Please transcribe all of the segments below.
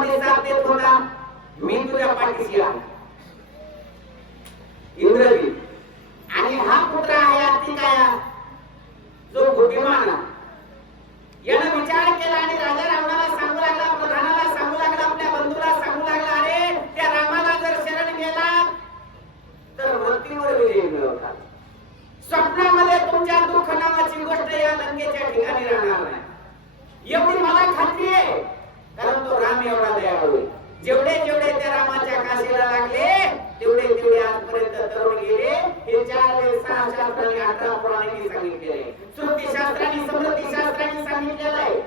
युद्धामध्ये साथ देत होता, मी तुझ्या पाठीशी आहे. इंद्रजित आणि हा पुत्र आहे अतिकाया जो बुद्धिमान यानं विचार केला आणि राजा रावणाला सांगू लागला, प्रधानाला सांगू लागला, आपल्या बंधूला सांगू लागला, अरे त्या रामाला जर शरण गेला तर मृत्यूवर विजय मिळवतात. स्वप्नामध्ये तुमच्या दुःख नावाची गोष्ट या लंकेच्या ठिकाणी राहणार नाही एवढी मला खात्री आहे. कारण तो राम एवढा दयाळू आहे. जेवढे जेवढे त्या रामाच्या काशीला लागले तेवढे तेवढे आजपर्यंत तरुण गेले. हे 4 वेद 6 शास्त्रांनी 18 पुराणांनी सांगितलेले, श्रुती शास्त्रांनी स्मृती शास्त्रांनी सांगितलेलं आहे.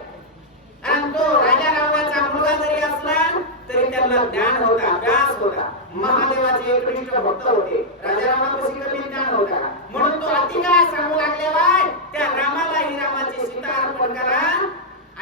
आणि तो राजा रावणाचा मुलगा जरी असला तरी त्यांना ज्ञान होता, व्यास होता, महादेवाचे एकनिष्ठ भक्त होते. राजा रावणापाशी कमी ज्ञान होता म्हणून तो अतिकाय सांगू लागलेला त्या रामाला ही रामाची सीता अर्पण करा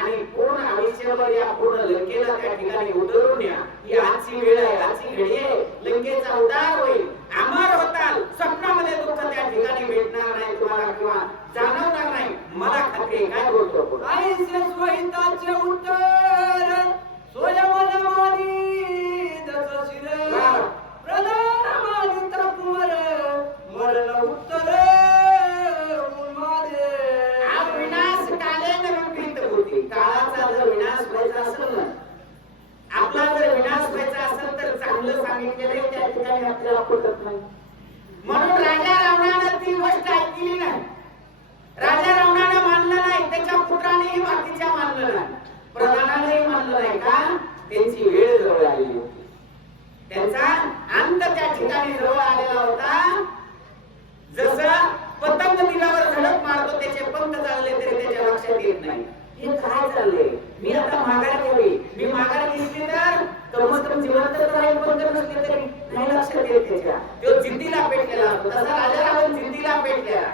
आणि पूर्ण आयुष्यभर या पूर्ण लंकेला त्या ठिकाणी उतरून या. ही आजची वेळ आहे, आजची घडी आहे. लंकेचा उद्धार होईल, अमर होताल. स्वप्नामध्ये दुःख त्या ठिकाणी भेटणार नाही तुम्हाला किंवा जाणवणार नाही. मला खात्री काय बोलतो आईचे स्वहिताचे उत्तर सोयमन मानी दस शिर प्रधान मानित कुमार मरण उत्तर मुलमादे. आज विनाश कालेन रूपित होती. काळाचा जर विनाश व्हायचा असेल ना, आपला जर विनाश व्हायचा असेल तर चांगलं सांगितलेलं त्या ठिकाणी आपल्याला पटत नाही. म्हणून राजा रावणानं ती गोष्ट ऐकली नाही. राजा रावणानं मानलं नाही, त्याच्या पुत्रानेही बाकीच्या मानलं नाही, प्रधानानेही मानलं नाही. का? त्यांची वेळ जवळ आलेली होती, त्यांचा अंत त्या ठिकाणी जवळ आलेला होता. जसं पतंग दिलावर झडप मारतो, त्याचे पंख चालले तरी त्याच्या लक्षात येत नाही हे काय चाललंय. मी आता माघार घ्यावी, मी माघार घेतली तर कमस कम जिवंत राहील, पंख नसले तरी नाही लक्षात येत त्याच्या. तो जिद्दीला पेटलेला होता. तसा राजा रावण जिद्दीला पेटलेला.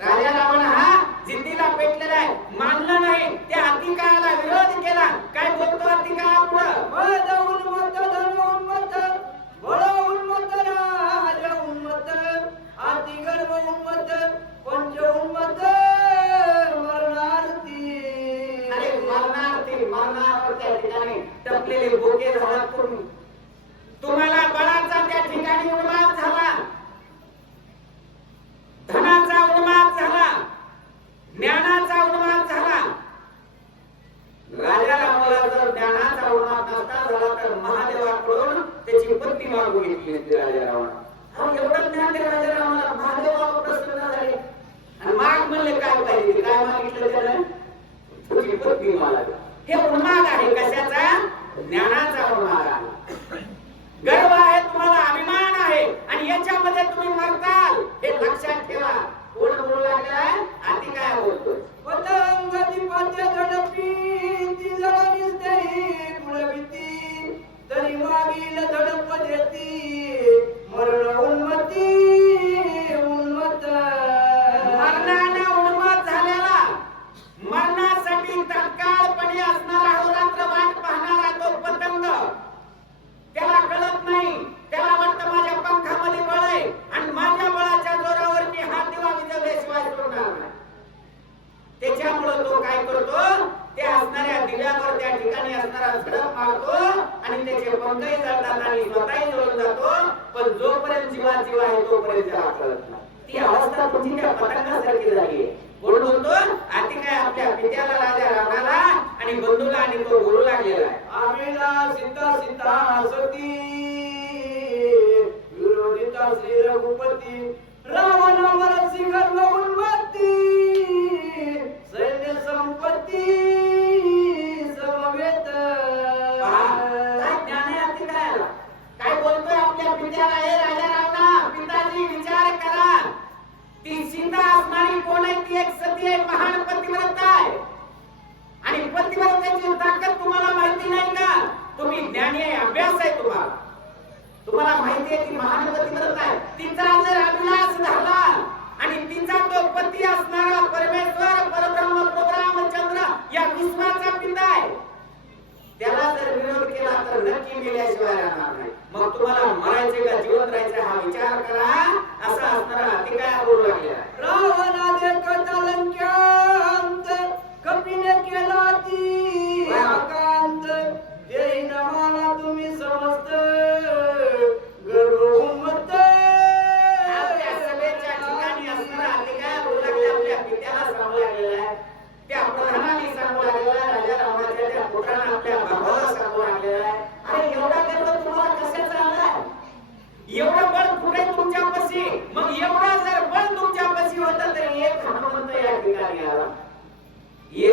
राजा रावण हा जिद्दीला पेटलेला आहे, मानलं नाही. त्या अतिकायाला विरोध केला. काय बोलतो अतिकाया पुढं? बळ उन्मत्त, धन उन्मत्त, बळ उन्मत्त, राज उन्मत्त, अतिगर्भ उन्मत्त, पंच उन्मत्त, मरणार्थी. अरे मरणार्थी, मरणावर त्या ठिकाणी टपलेले बोके झालात तुम्ही. तुम्हाला बळाचा त्या ठिकाणी उन्माद झाला, धनाचा उन्माद झाला, ज्ञानाचा उन्माद झाला. राजा रामाला जर ज्ञानाचा उन्माद नसता झाला तर महादेवाकडून त्याची पत्नी मागून घेतली असती राजा रावणा. हा एवढं ज्ञान त्या राजा रामाला महादेवावर प्रसन्न झाले आणि माग म्हणले काय पाहिजे, काय मागितलं त्यानं? तुझी पत्नी मला. हे उन्माद आहे कशाचा? ज्ञानाचा उन्माद आहे. गर्व आहे तुम्हाला, अभिमान आहे आणि याच्यामध्ये तुम्ही मरताल हे लक्षात ठेवा. कोण बोलू लागलाय? अतिकाय बोलतोय. पतंग दीपाचे झडपी ती जळालीच तरी गुळविती, तरी मागील झडप देती मरण उन्मत्ती उन्मत्त. मरणाने उन्मत्त झालेला, मरणासाठी तत्काळपणे असणारा अहोरात्र वाट पाहणारा तो पतंग, त्याला कळत नाही. त्याला वाटतं माझ्या पंखामध्ये बळ आहे आणि माझ्या बळाच्या जोरावर मी हा दिवा विझवल्याशिवाय सोडणार नाही. त्याच्यामुळे तो काय करतो? त्या असणाऱ्या दिव्यावर त्या ठिकाणी असणारा झडप मारतो आणि त्याचे पंखही जळतात आणि स्वतःही जळून जातो. पण जोपर्यंत जीवा जीव आहे तोपर्यंत त्याला कळत नाही. ती अवस्था तुमची त्या पतंगासारखी झाली आहे. कोण बोलतो? अतिकाय आपल्या पित्याला राजा रावणाला आणि बंधूला आणि तो बोलू लागलेला आहे. आम्हीला सीता सीता सती विरोधिता श्री रघुपती, रावण मरसी गर्भ उन्मत्ती, सैन्य संपत्ती समवेत. काय ज्ञान आहे अतिकायाला? काय बोलतोय आपल्या पित्याला? हे राजा रावणा, पिताजी विचार करा. ती सीता असणारी कोण आहे? ती एक सती आहे, महान पतिव्रता आहे. आणि पतिव्रतेची ताकद तुम्हाला माहिती नाही का? तुम्ही ज्ञानी आहे, अभ्यास आहे तुम्हाला. तुम्हाला माहिती आहे ती महान पतिव्रता आहे. तिचा जर अभिलाष झाला आणि तिचा तो पती असणारा परमेश्वर परब्रह्म प्रभुरामचंद्र या विश्वाचा पिता आहे, त्याला जर विरोध केला तर नक्की मेल्याशिवाय राहणार नाही. मग तुम्हाला मरायचे का जिवंत राहायचे हा विचार करा. असा असणारा अतिकाय बोलू लागला. रावणाने कटलंक्यांत कपीने केला ती आकांत, ते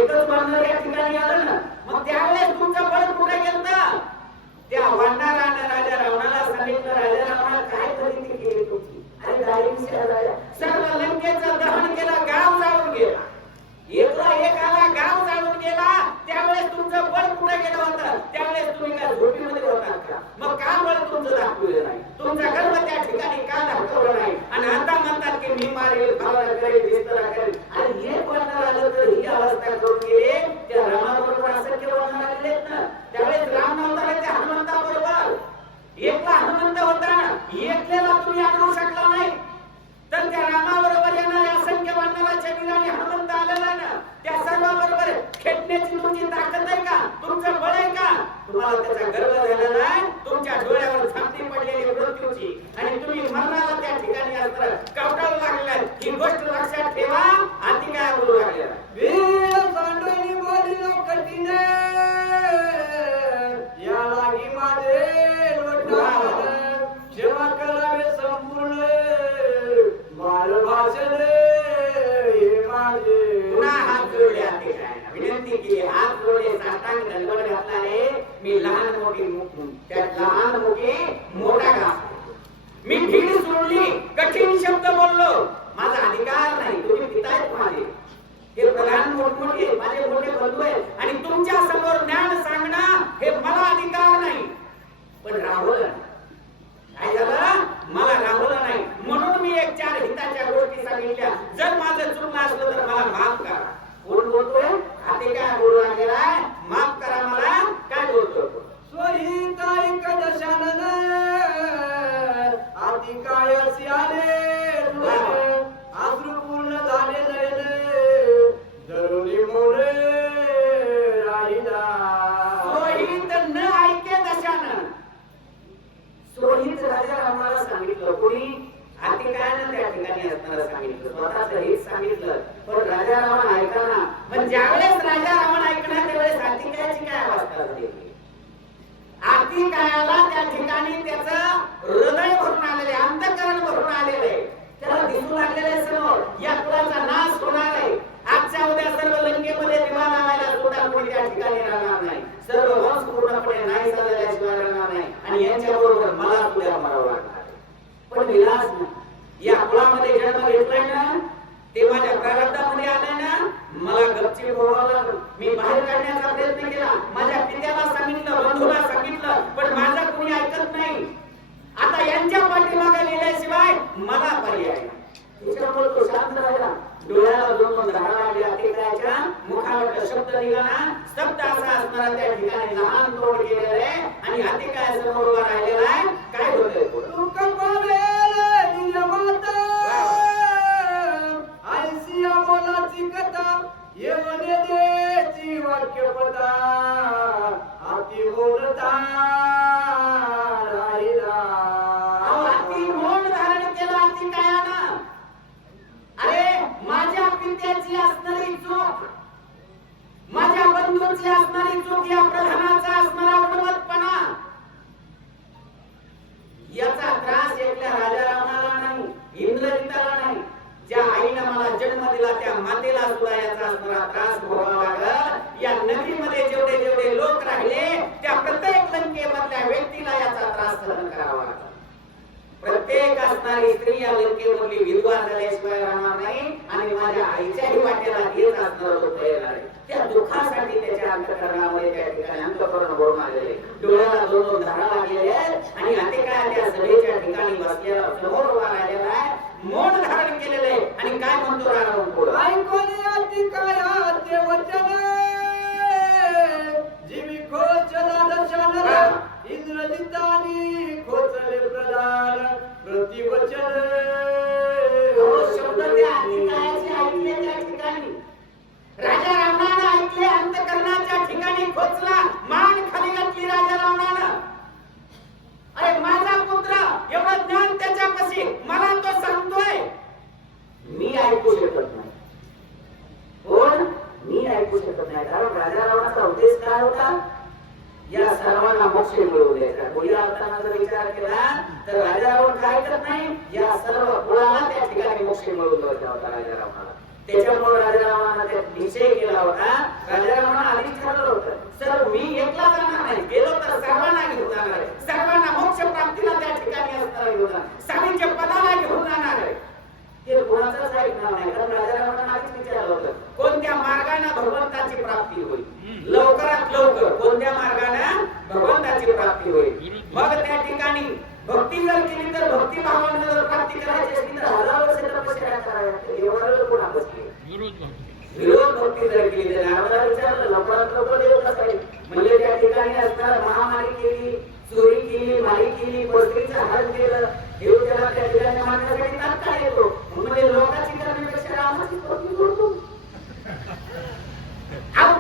एकच बंदर या ठिकाणी आलं ना, मग त्यावेळेस तुमचं बळ कुठे गेलं? त्या वानराने राजा रावणाला सांगितलं, राजा रावणा काय खरेदी केली तुमची? अरे गाडीची राजा सर्व लंकेचं दहन केलं, गाव जाळून गेला. एकला एक आला, गाव जाळून गेला. त्यावेळेस तुमचं बळ कुठे गेलं होतं? त्यावेळेस तुम्ही काय झोपीमध्ये होतात का? मग का बळ तुमचं दाखवलं नाही? तुमचा गर्व त्या ठिकाणी का दाखवलं नाही? आणि आता म्हणतात की मी मारेल, भावना करेल, विस्तार करेल. आणि हे वानर आलं तर ही अवस्था करून गेले. त्या रामाबरोबर असंख्य वानर आलेले आहेत ना. त्यावेळेस राम नव्हता, त्या हनुमंताबरोबर एकला हनुमंत होता ना, एकलेला तुम्ही आणू शकला नाही, तर त्या रामाबरोबर येणाऱ्या असंख्य वानराच्या वीराने हनुमंत आलेला ना, त्या सर्वांबरोबर खेळण्याची तुमची ताकद आहे का? तुमचं बळ आहे का? तुम्हाला त्याचा गर्व झाला नाही. तुमच्या डोळ्यावर झापणी पडलेली मृत्यूची, आणि तुम्ही मरणाला त्या ठिकाणी असताना कवटाळू लागलेला. ही गोष्ट लक्षात ठेवा. आधी काय बोलू लागलेला? वीर सांडोनी बोलिलो कठीणे, या लागी माझे लोटावलं. जेव्हा करावे संपूर्ण बाळ भाषण हे माझे. पुन्हा हात जोडले. आधी काय विनंती केली, हात जोडले, साष्टांग दंडवत घातला. मी लहान मोठी त्यात लहान मोठी मोठा का मी भीड सोडली, कठीण शब्द बोललो. माझा अधिकार नाही. तुम्ही पिता आहेत माझे, हे प्रधान मोठमोठे माझे मोठे बंधू आहेत, आणि तुमच्या समोर ज्ञान सांगणं हे मला अधिकार नाही. पण राहुल काय झालं? मला राहुल नाही, म्हणून मी एक चार हिताच्या गोष्टी सांगितल्या. जर माझं चुकलं असलं तर मला माफ करा. कोण बोलतोय? आते काय बोलू लागलेला आहे? माफ करा मला. काय बोलतोय? स्वहित ऐक दशानन, आती काय असे आले तुझे. अश्रुपूर्ण झाले नयन, धरुणी मौन राहिला. सोहित न ऐके दशानन. सोहित राजा रामाला सांगितलं. कोणी? आती काय ना त्या ठिकाणी असताना सांगितलं, स्वतःच हेच सांगितलं. पण राजा रावण ऐकना. पण ज्यावेळेस राजा रावण ऐकणार त्यावेळेस आती कायची काय अवस्था झाली? आती कायाला त्या ठिकाणी त्याचं हृदय भरून आलेले, अंतःकरण भरून आलेले, त्याला दिसू लागलेले समोर या कुळाचा नाश होणार आहे. आजच्या उद्या सर्व लंकेमध्ये दिवा लावायला सुद्धा कोणी त्या ठिकाणी राहणार नाही. सर्व वंश पूर्णपणे नाही झालेल्याशिवाय राहणार नाही, आणि यांच्या बरोबर मला सुद्धा मरावं लागणार. पण विलास नाही. या कुळामध्ये जन्म घेतलाय ना, ते माझ्या प्रारब्धामध्ये आलंय ना, मला गपचीप व्हावं लागलं. मी बाहेर काढण्याचा प्रयत्न केला, माझ्या पित्याला सांगितलं, बंधूला सांगितलं, पण माझं कुणी ऐकत नाही. आता यांच्या पाठीमागे लिहिल्याशिवाय मला पर्याय नाही. त्याच्यामुळे तो शांत राहिला. डोळ्याला दोन झाडा लागली. अतिकायच्या मुखावर शब्द निघाला. स्तब्ध असा असणारा त्या ठिकाणी लहान तोड केलेला आहे, आणि अतिकाय समोर उभा राहिलेला आहे. काय होतंय पुढे? मोलाची कथा येवने देची वाक्यपदा, आती बोलता राहिला. अति मौन धारण केलं अतिकायानं. अरे माझ्या पित्याची असणारी चूक, माझ्या बंधूची असणारी चूक, या प्रधानाचा असणारा उन्मत्तपणा, याचा त्रास एकल्या राजा रावणाला नाही, इंद्रजिताला नाही, ज्या आईनं मला जन्म दिला त्या मातेला सुद्धा याचा असणारा त्रास भोगावा लागल. या नगरीमध्ये जेवढे जेवढे लोक राहिले त्या प्रत्येक लंकेमधल्या व्यक्तीला याचा त्रास सहन करावा लागला. प्रत्येक असणारी स्त्री या लंकेमधली विधवा झाल्याशिवाय राहणार नाही, आणि माझ्या आईच्याही वाट्याला येत असणार तो तयार आहे. त्या दुःखासाठी त्याच्या अंतःकरणामध्ये त्या ठिकाणी अंतःकरण भरून आलेले, डोळ्याला दोन धारा लागलेले आहेत, आणि अतिकाय त्या सभेच्या ठिकाणी बसलेला समोर उभा राहिलेला आहे, मौन धारण केलेले आहे. आणि काय म्हणतो रावण पुढे? ऐकोनी अतिकायाचे वचन, जीवी खोचला दशानन, इंद्रजितानी खोचले प्रधान प्रतिवचन. शब्द त्या अतिकायाचे ऐकले त्या ठिकाणी. राजा रावणानं ऐकले, अंतःकरणाच्या ठिकाणी खोचला, मान खाली घातली राजा रावणानं. अरे माझा पुत्र, एवढं ज्ञान त्याच्यापाशी, मला तो सांगतोय, मी ऐकू शकत नाही. कोण? मी ऐकू शकत नाही. कारण राजा रावणाचा उद्देश काय होता? या सर्वांना मोक्ष मिळवू द्यायचा. कोणी असताना जर विचार केला तर राजा रावण काय करत नाही, या सर्व कुळाला त्या ठिकाणी मोक्ष मिळवून द्यायचा होता राजा रावणाला. त्याच्यामुळे राजा रावणाने निश्चय केला होता कोणत्या मार्गाने भगवंताची प्राप्ती होईल. मग त्या ठिकाणी भक्ती जर केली तर भक्ती भावाने जर प्राप्ती करायची असली तर हजारो वर्ष तपश्चर्या करावी लागते. एवढं कोण बसले विरोध भक्ती जर केली तर नारदाला विचारलं लवकरात लवकर देव कसा आहे म्हणजे त्या ठिकाणी असणार महामारी केली, चोरी केली, मारी केली, पत्नीचं हाल केलं, देव त्याला त्या ठिकाणी मारण्यासाठी तात्काळ येतो. म्हणजे लोकांची करण्यापेक्षा रामाची पत्नी करतो.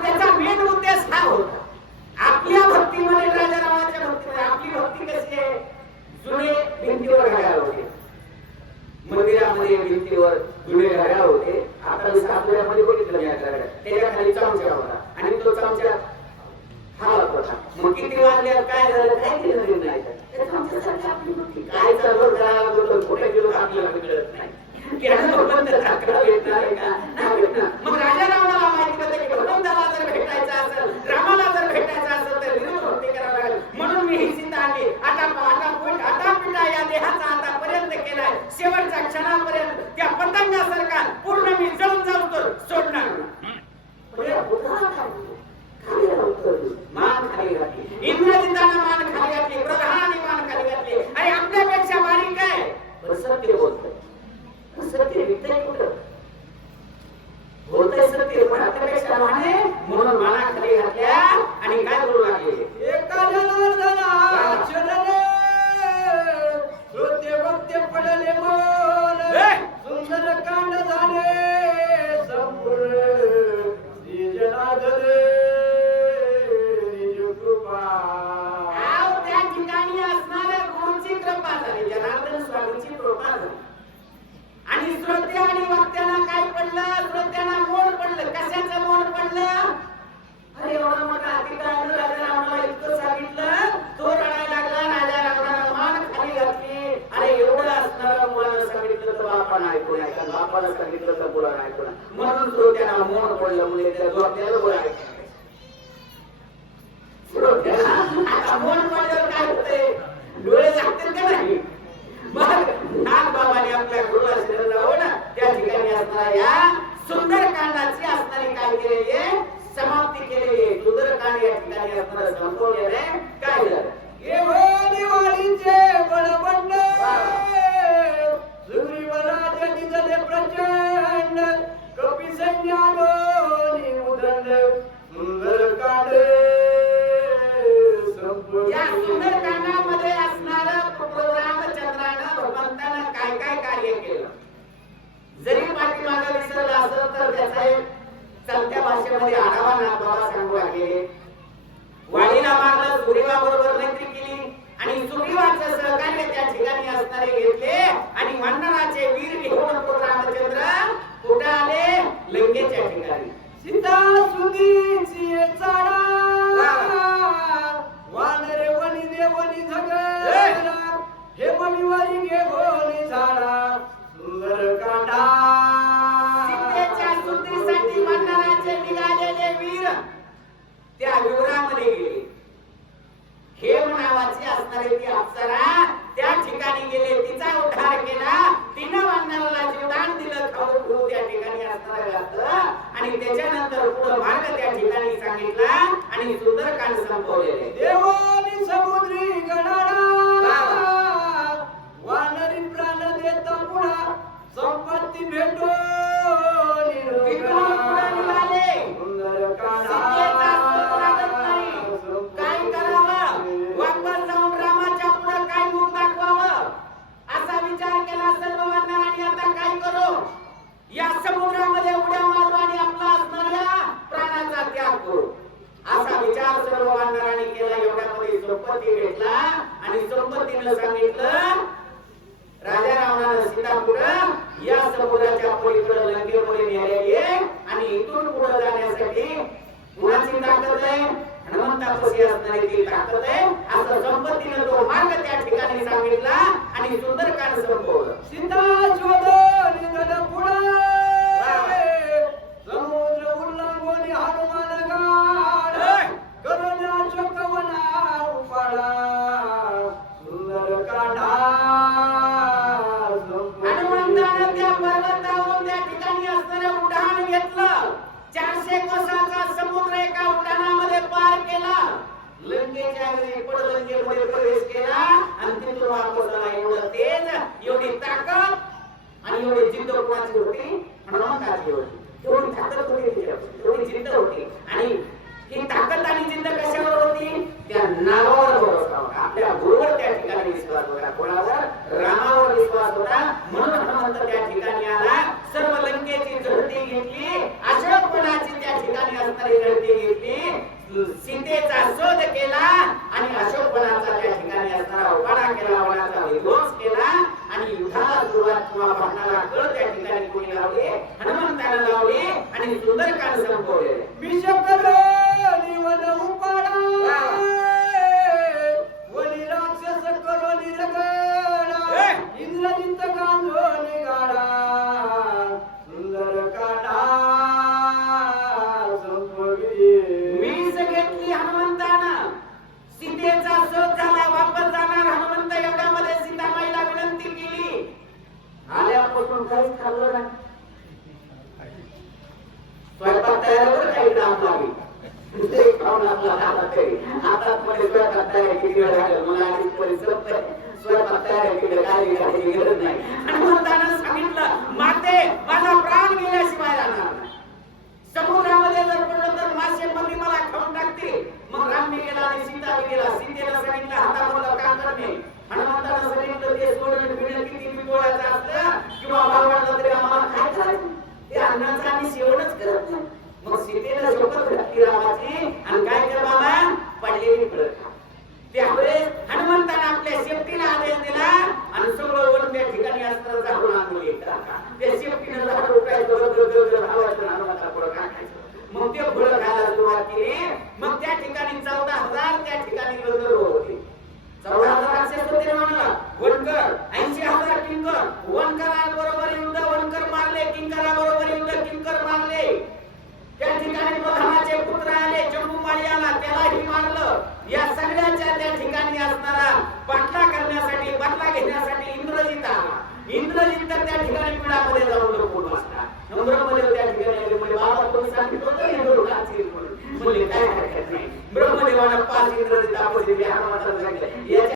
त्याचा मेन उद्देश हा होता. आपल्या भक्तीमध्ये राजा रामाच्या भक्तीमध्ये आपली भक्ती कशी आहे. जुने भिंतीवर घड्याळ होते, मंदिरामध्ये भिंतीवर जुने घड्याळ होते. आता मी सातव्यामध्ये बघितलं मी घड्याळ, त्याच्या खाली चमचा होता आणि तो चमचा हलत होता. मग किती वाजले काय झालं काय केलं नाही. त्या चमच्यासारखी आपली भक्ती काय चालू करायला लागलो कुठे गेलो आपल्याला कळत नाही. मग राजा रामाला माहिती होतं की भगवंताला जर भेटायचं असेल, रामाला जर भेटायचं असेल तर विरोध भक्ती करावी लागेल. म्हणून मी ही सीता आणली. आता पिता या देहाचा आतापर्यंत केलाय, शेवटच्या क्षणापर्यंत त्या पतंगासारखा पूर्ण मी जळून जाऊ तर सोडणार मान खाली घातली. इंद्रजितानं मान खाली घातली, प्रधानाने मान खाली घातली. आणि आपल्यापेक्षा बारीक काय सत्य बोलतोय, सत्य विकतय कुठं बोलतय सत्य पण आपल्यापेक्षा माने म्हणून माना खाली घातल्या आणि काय बोलू लागले. एका जनार्दना चरणे श्रोते भक्ते पडले मन, सुंदर कांड झाले संपूर्ण श्री जनार्दन निज कृपा. त्या ठिकाणी असणाऱ्या गुरुची कृपा झाली, जनार्दन स्वामीची कृपा झाली. आणि श्रोते आणि वक्त्यांना काय पडलं, श्रोत्यांना मोड पडलं. कशाचं मोड पडलं. अरे एवढा मोठा अधिकार राजा रामाला इतकं सांगितलं, तो रडायला लागला. राजा रामाला मान खाली घातली. अरे एवढं असणारं मुलाला सांगितलं तर बापानं ऐकून आहे का, बापानं सांगितलं तर मुलानं ऐकून आहे. म्हणून श्रोत्यांना मोड पडलं. म्हणजे त्या आपल्याला बोला आता मोड पडल्यावर काय होतंय, डोळे लागतील का नाही. मग नागबाबाने आपल्या गुरुला शरण जाऊन त्या ठिकाणी असणाऱ्या या सुंदर कांडाची असणारी काय केलेली आहे, समाप्ती केलेली आहे. सुंदर कांड या ठिकाणी असणारं संपवलेलं आहे. काय झालं दिवाळीचे बळबंड सुग्रीवराज निजले प्रचंड, कपी सैन्यालोनी उदंड सुंदर कांड या सुंदर कांडामध्ये असणारं रामचंद्रानं भगवंतानं काय काय कार्य केलं जरी पाठीमागे विसरलं असलं तर त्याचा चालत्या भाषेमध्ये आढावा नागबाबा सांगू लागले. वाणीला मारलं, सुग्रीवाबरोबर मैत्री केली आणि सुग्रीवाचं सहकार्य त्या ठिकाणी असणारे घेतले आणि वानराचे वीर घेऊन रामचंद्र कुठे आले, लंकेच्या ठिकाणी. सीता सुदीची चाडा वानरे वनी देवनी झगडा, हे मणिवारी घेऊन झाडा सुंदर कांडा. सीतेच्या सुद्धीसाठी वानराचे निघालेले वीर त्या विवरामध्ये गेले. खेम नावाची असणारी ती अप्सरा त्या ठिकाणी गेले, तिचा उद्धार केला. तिनं वानराला जीवदान दिलं, खाऊ पिऊ त्या ठिकाणी असणारं घातलं आणि त्याच्यानंतर पुढे मार्ग त्या ठिकाणी सांगितला आणि सुंदरकांड संपवलेले. देवानी समुद्री गणाला वानरी प्राण देता पुढा, संपत्ती भेटो सुंदर कांडा. काय करावं, वापस जाऊन रामाच्या पुढे काय मुख दाखवावं असा विचार केला सर्व वानरांनी. आता काय करू, या समुद्रामध्ये उड्या मारू आणि आपला असणाऱ्या प्राणाचा त्याग करू असा विचार सर्व वानरांनी केला. एवढ्यामध्ये संपत्ती भेटला आणि संपत्तीनं सांगितलं राजा रावणानं सीता पुढं या समुद्राच्या पलीकडे लंकेमध्ये नेलेली आहे आणि इथून पुढे जाण्यासाठी कुणाची ताकद आहे, हनुमंतापाशी असणारी ती ताकद आहे. असं संपत्तीनं तो मार्ग त्या ठिकाणी सांगितला आणि सुंदरकांड संपवलं. सीता शोध निघालं पुढे समुद्र उल्लंघोनी हनुमान गाड, करुणा कवना उपाडा सुंदर कांडा. हनुमंतानं त्या पर्वतावरून त्या ठिकाणी असणारं उड्डाण घेतलं. 400 कोसाचा समुद्र एका उड्डाणामध्ये पार केला. सीतेचा शोध केला आणि अशोक वनाचा त्या ठिकाणी असणारा उपाडा केला, वनाचा विध्वंस केला आणि युद्धाला सुरुवात किंवा भांडणाला कळ त्या ठिकाणी कोणी लावले? हनुमंताने लावले आणि सुंदरकांड संपवले. विषकर निवन उपाडा वनी राक्षस करो निरगडा इंद्रजित गांधो निगाडा सुंदर काढा संपविले. वीस घेतली हनुमंतानं. सीतेचा शोध झाला, वापस जाणार हनुमंत एवढ्यामध्ये सीतामाईला विनंती केली. आल्यापासून काहीच खाल्लं नाही. स्वयंपाक तयारीवर काही काम लागेल ते खाऊन आपला हातात तरी आता मध्ये स्वयंपाक तयारी किती वेळ लागेल मला आधीच परिसर स्वयंपाक तयारी केलं काही घालायची गरज नाही. हनुमंतानं सांगितलं माते माझा प्राण गेल्याशिवाय राहणार नाही. समुद्रामध्ये जर पडलं तर मासे मधी मला खाऊन टाकतील. मग राम बी गेला आणि सीता बी गेला. सीतेला सांगितलं हातामध्ये काम करणे. हनुमंतानं सांगितलं ते सोडून पिढे किती बी बोलायचं असलं किंवा भावनाचं तरी आम्हाला काय करायचं ते अन्नाचं आम्ही सेवनच करत नाही. मग सीतेला शपथ घातली रामाची आणि काय कर बाबा पडलेली फळं खा. त्यावेळेस हनुमंताने आपल्या शेपटीला आदेश दिला आणि सगळं वन त्या ठिकाणी असताना झाडून आणून टाका. त्या शेपटीनं झाड उठायचं भावायचं हनुमंता फळं खायचं. मग ते फळं खायला सुरुवात केली. मग त्या ठिकाणी 14,000 त्या ठिकाणी गंधर्व होते. 14,000 राक्षस होते म्हणला. वनकर 80,000 किंकर. वनकराबरोबर युद्ध वनकर मारले, किंकराबरोबर युद्ध किंकर मारले. त्या ठिकाणी प्रधानाचे पुत्र आले, जम्बूमाळी आला त्यालाही मारलं. या सगळ्याच्या त्या ठिकाणी असणारा बाटला करण्यासाठी बाटला घेण्यासाठी इंद्रजित आला. इंद्रजित त्या ठिकाणी